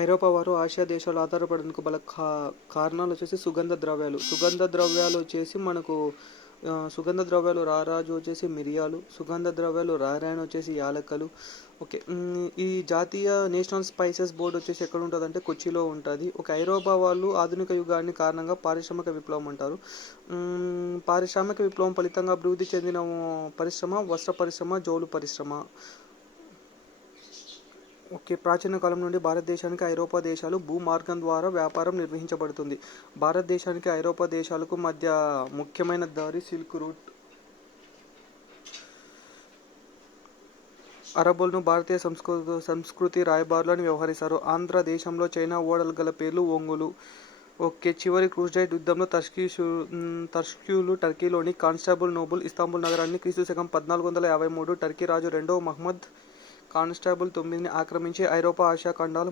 ఐరోపా వారు ఆసియా దేశాలు ఆధారపడేందుకు కారణాలు వచ్చేసి సుగంధ ద్రవ్యాలు వచ్చేసి మనకు సుగంధ ద్రవ్యాలు రారాజు వచ్చేసి మిరియాలు, సుగంధ ద్రవ్యాలు రారాయణ వచ్చేసి యాలక్కలు. ఓకే. ఈ జాతీయ నేషనల్ స్పైసెస్ బోర్డు వచ్చేసి ఎక్కడ ఉంటుంది అంటే కొచ్చిలో ఉంటుంది. ఒక ఐరోపా వాళ్ళు ఆధునిక యుగాన్ని కారణంగా పారిశ్రామిక విప్లవం అంటారు. పారిశ్రామిక విప్లవం ఫలితంగా అభివృద్ధి చెందిన పరిశ్రమ వస్త్ర పరిశ్రమ, జౌళి పరిశ్రమ. ఓకే. ప్రాచీన కాలం నుండి భారతదేశానికి ఐరోపా దేశాలు భూమార్గం ద్వారా వ్యాపారం నిర్వహించబడుతుంది. భారతదేశానికి ఐరోపా దేశాలకు మధ్య ముఖ్యమైన దారి సిల్క్ రూట్. అరబ్బులను భారతీయ సంస్కృతి రాయబారులు అని వ్యవహరిస్తారు. ఆంధ్ర దేశంలో చైనా ఓడలు గల పేర్లు ఒంగులు. ఓకే. చివరి క్రూజైట్ యుద్ధంలో తర్ష్కీయులు టర్కీలోని కాన్స్టాంటినోపుల్ ఇస్తాంబుల్ నగరాన్ని క్రీస్తు శకం 1453 టర్కీ రాజు రెండవ మహ్మద్ కాన్స్టాంటినోపుల్ 9ని ఆక్రమించి ఐరోపా, ఆసియా ఖండాలు